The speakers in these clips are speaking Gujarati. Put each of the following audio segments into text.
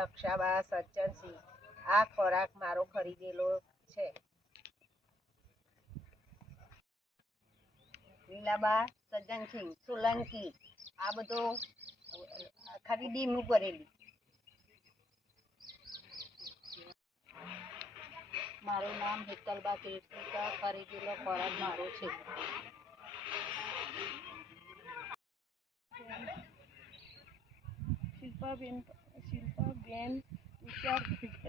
દક્ષાબા સજ્જનસિંહ, આ ખોરાક મારો ખરીદેલો છે. લીલાબા સજ્જનસિંહ સોલંકી, આ બધો ખરીદી હું કરેલી. મારું નામ હેતલબા કીર્તિકા, ખરીદેલો ખોરાક મારો છે. શિલ્પાબેન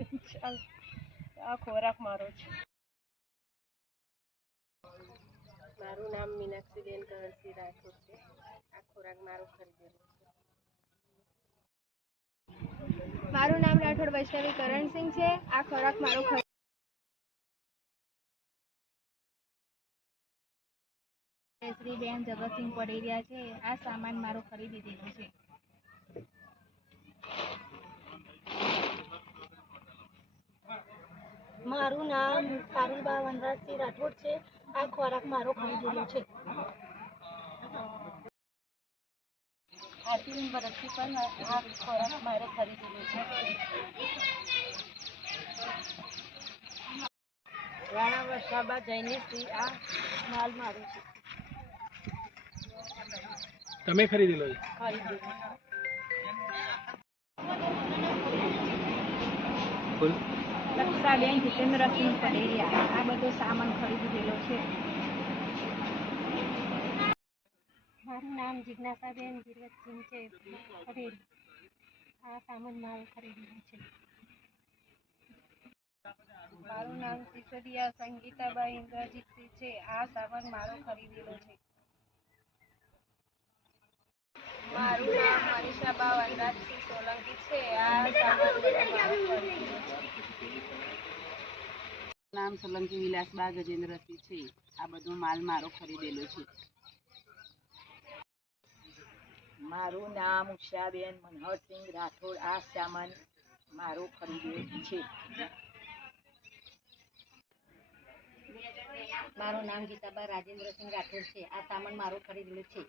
તુષાર, આ ખોરાક મારો છે. મારું નામ મીનાક્ષીબેન કરણસિંહ રાઠોડ છે. આ ખોરાક મારો ખરીદેલો છે. મારું નામ રાઠોડ વૈષ્ણવી કરણસિંહ છે. આ ખોરાક મારો શ્રીબેન જગતસિંહ પડેરિયા છે. આ સામાન મારો ખરીદી દીધો છે. મારું નામ પારુલબા વનરાજસિંહ રાઠોડ છે. આ ખોરાક મારો ખરીદેલો છે. આરતીબેન ભરતસિંહ પણ આ ખોરાક મારો ખરીદેલો છે. રાણા વર્ષાબા જૈનેશસિંહ, આ માલ મારો છે. તમે ખરીદેલો છે? દક્ષાબેન જીતેન્દ્રસિંહ પડેરિયા, આ બધો સામાન ખરીદી દીધેલો છે. મારું નામ જિજ્ઞાસાબેન ગિરવતસિંહ છે. આ સામાન મારો ખરીદેલો છે. મારું નામ સિસોદિયા સંગીતાબા ઇન્દ્રજીતસિંહ છે. આ સામાન મારો ખરીદેલો છે. મારું નામ મનીષાબા વનરાજસિંહ સોલંકી છે. આ સામાન બધો મારો ખરીદેલો છે. નામ સોલંકી વિલાસબા ગજેન્દ્રસિંહ છે. આ બધો માલ મારો ખરીદેલો છે. મારું નામ ઉષાબેન મનોહરસિંહ રાઠોડ, આ સામાન મારો ખરીદેલો છે. મારું નામ ગીતાબા રાજેન્દ્રસિંહ રાઠોડ છે. આ સામાન મારો ખરીદેલો છે.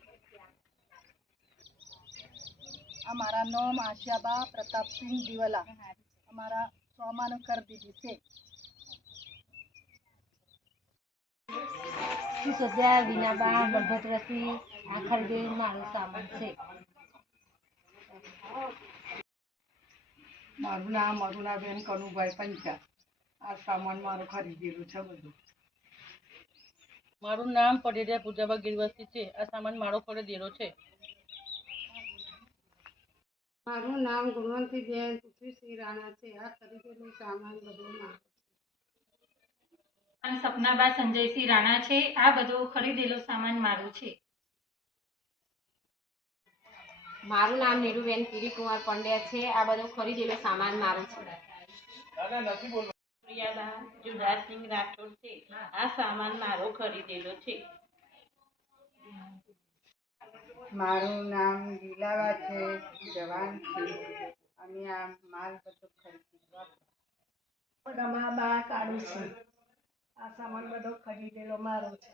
અમારા નામ આશાબા પ્રતાપસિંહ દિવાલા, અમારા સામાન ખરીદી છે. સિસોદિયા વિનાબા બળભદ્રસિંહ, આ ખરીદેલો મારો સામાન છે. મારું નામ અરુણાબેન કનુભાઈ પંચા, આ સામાન મારો ખરીદેલું છે બધું. મારું નામ પડેરિયા પૂજાબા ગિરવતસિંહ છે. આ સામાન મારો ખરીદેલો છે. મારું નામ ગુણવંતીબેન પૃથ્વીસિંહ રાણા છે. આ ખરીદેલું સામાન બધું મારો. સપનાબા સંજયસિંહ રાણા છે. આ બધો ખરીદેલો સામાન મારો છે. મારું નામ નીરુબેન કિરીકુમાર પંડ્યા છે. આ બધો ખરીદેલો સામાન મારો છે. પ્રિયાબા જુદાસિંહ રાઠોડ છે. આ સામાન મારો ખરીદેલો છે. મારું નામ લીલાબા છે જવાન છે. અમે આ માલ બધો ખરીદેલો. રમાબા કાળુસિંહ, આ સામાન બધો ખરીદેલો મારો છે.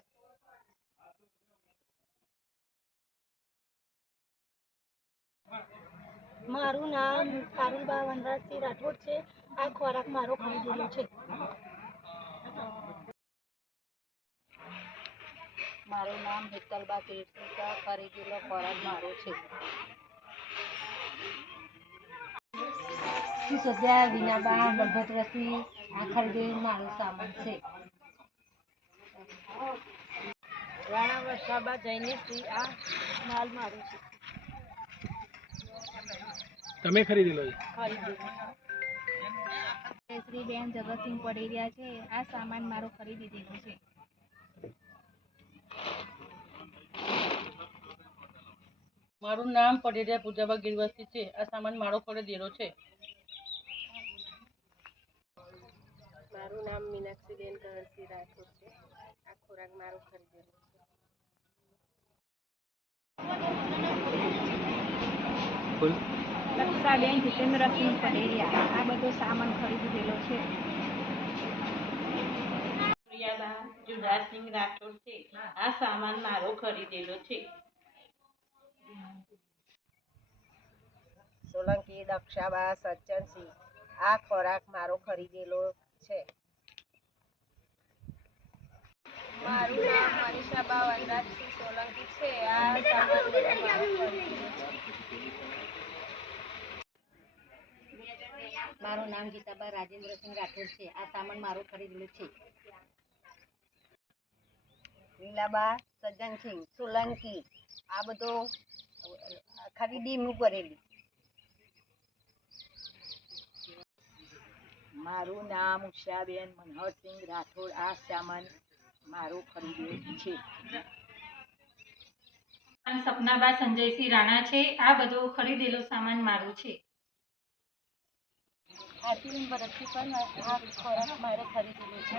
મારું નામ પારુલબા વનરાજસિંહ રાઠોડ છે. આ ખોરાક મારો ખરીદેલો છે. મારું નામ હેતલબા કીર્તિકા, ખરીદેલો ખોરાક મારો છે. સિસોદિયા વિનાબા બળભદ્રસિંહ, આ ખરીદેલો મારો સામાન છે. રાણા વર્ષાબા જૈનેશસિંહ, આ માલ મારો છે. તમે ખરીદેલો છે? શ્રીબેન જગતસિંહ પડેરિયા છે. આ સામાન મારો ખરીદી દીધો છે. મારું નામ પડેરિયા પૂજાબા ગિરવતસિંહ છે. આ સામાન મારો ખરીદેલો છે. મારું નામ મીનાક્ષીબેન કરણસિંહ રાઠોડ છે. આ ખોરાક મારો ખરીદેલો છે. દક્ષાબેન જીતેન્દ્રસિંહ પડેરિયા, આ બધો સામાન ખરીદી દીધેલો છે. પ્રિયાબા જુદાસિંહ રાઠોડ છે. આ સામાન મારો ખરીદેલો છે. સોલંકી સોલંકી દક્ષાબા સજ્જનસિંહ. આ ખોરાક મારો ખરીદેલો છે. મારું નામ મનીષાબા વનરાજસિંહ સોલંકી છે. આ સામાન બધો મારો ખરીદેલો છે. મારું નામ ગીતાબા રાજેન્દ્રસિંહ રાઠોડ છે. આ સામાન મારો ખરીદેલો છે. લીલાબા સજ્જનસિંહ સોલંકી. આ બધો ખરીદી હું કરેલી. મારું નામ ઉષાબેન મનહરસિંહ રાઠોડ. આ સામાન મારો ખરીદેલો છે. સપનાબા સંજયસિંહ રાણા છે. આ બધો ખરીદેલો સામાન મારો છે. આરતીબેન ભરતસિંહ પણ આ ખોરાક મારે ખરીદેલો છે.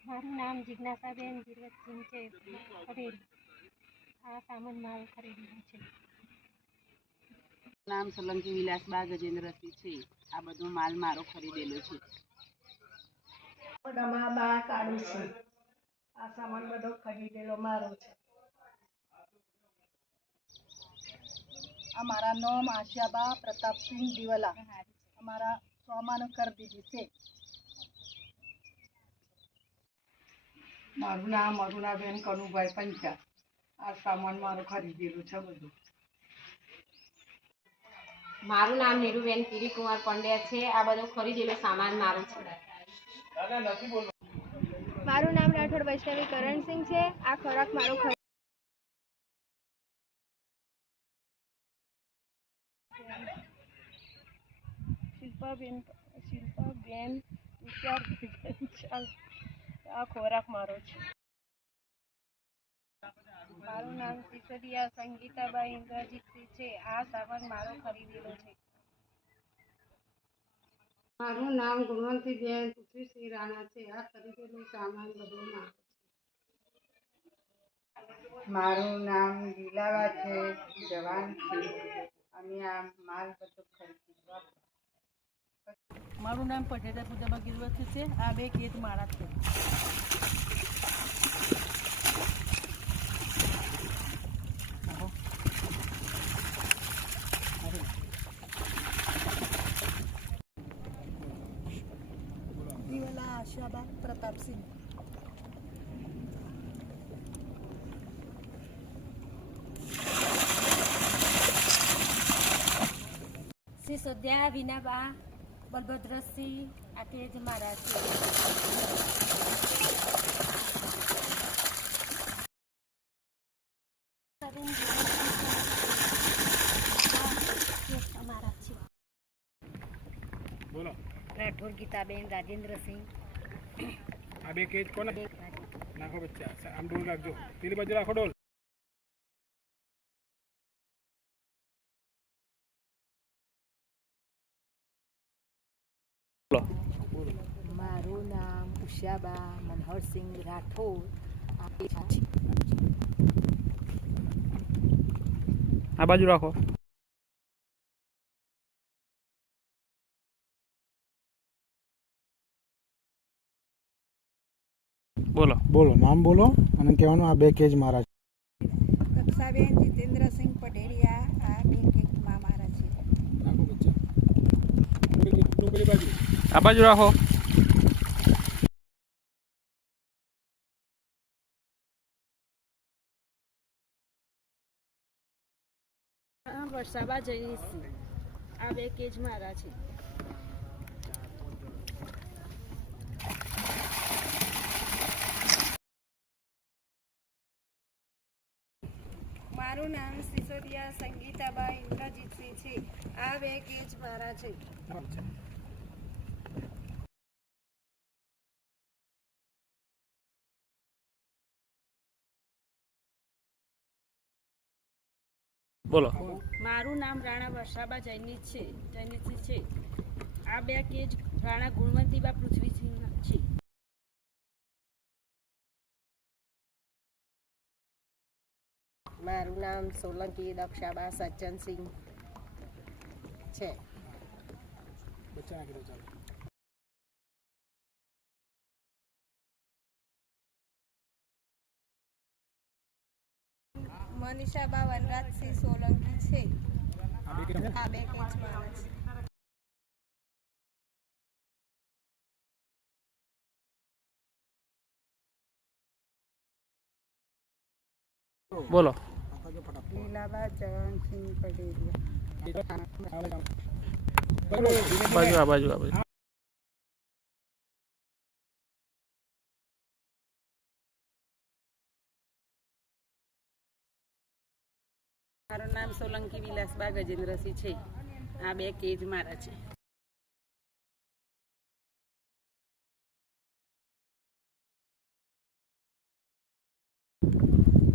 મારું નામ જિજ્ઞાસાબેન ગિરવતસિંહ છે. પટેલ. આ સામાન મારો ખરીદેલો છે. નામ સોલંકી વિલાસબા ગજેન્દ્રસિંહ છે. આ બધો માલ મારો ખરીદેલો છે. રમાબા કાળુસિંહ. આ સામાન બધો ખરીદેલો મારો છે. અમારા નામ આશિયાબા પ્રતાપસિંહ દિવાલા. અમારા સામાન ખરીદી છે. મારું નામ અરુણાબેન કનુભાઈ પંચા. આ સામાન મારો ખરીદેલું છે બધું. મારું નામ નીરુબેન કિરીકુમાર પંડ્યા છે. આ બધો ખરીદેલો સામાન મારો છે. મારું નામ રાઠોડ વૈષ્ણવી કરણસિંહ છે. આ ખોરાક મારો શિલ્પાબેન આ ખોરાક મારો છે. મારું નામ સિસોદિયા સંગીતાબાઈ ઇન્દ્રજીતસિંહ છે. આ સામાન મારો ખરીદેલો છે. મારું નામ ગુણવંતીબેન પૃથ્વીસિંહ રાણા છે. આ ખરીદેલું સામાન બધું મારો છે. મારું નામ લીલાવા છે જવાનથી. અમે આ માલ બધો ખરીદી. મારું નામ પટેલા પૂજાબા ગિરવસ્તી છે. આ 2 કેજ મારા છે. દિવાલા આશાબા પ્રતાપસિંહ. સિસોદિયા વિનાબા બલભદ્રસિંહ. આ તેજ મારા છે. બોલો. રાઠોડ ગીતાબેન રાજેન્દ્રસિંહ. આ 2 કેજ કોને નાખો બચ્ચા? આમ ડોલ રાખજો. પેલી બાજુ રાખો ડોલ. મારું નામ ઉષાબા મનહરસિંહ રાઠોડ. આ બાજુ રાખો. બોલો બોલો નામ બોલો અને કહેવાનું આ 2 કેજ મારા છે. દક્ષાબેન જીતેન્દ્રસિંહ પટેલિયા. આ 2 કેજ મારા છે. નાખો બચ્ચા. પેલી બાજુ. આ બાજુ રાખો. વર્ષાબા જયસિંહ. આ 2 કેજ મારા છે. મારું નામ સિસોદિયા સંગીતાબા ઇન્દ્રજીતસિંહ છે. આ 2 કેજ મારા છે. બોલો. મારું નામ રાણા વર્ષાબા જયનિતસિંહ છે. આ 2 કેજ રાણા ગુણવંતીબા પૃથ્વીસિંહ છે. મારું નામ સોલંકી દક્ષાબા સજ્જનસિંહ છે. બચ્ચા નાખી દો ચાલો. મનીષાબા વનરાજસિંહ સોલંકી છે. આ બે કેજ આ બે કેજ મારા છે. બોલો. લીલાબા જવાનસિંહ પટેલિયા. બાજુ આ બાજુ. મારું નામ સોલંકી વિલાસબા ગજેન્દ્રસિંહ છે. આ બે કેજ મારા છે.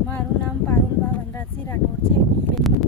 મારું નામ પારુલબા વનરાજસિંહ રાઠોડ છે.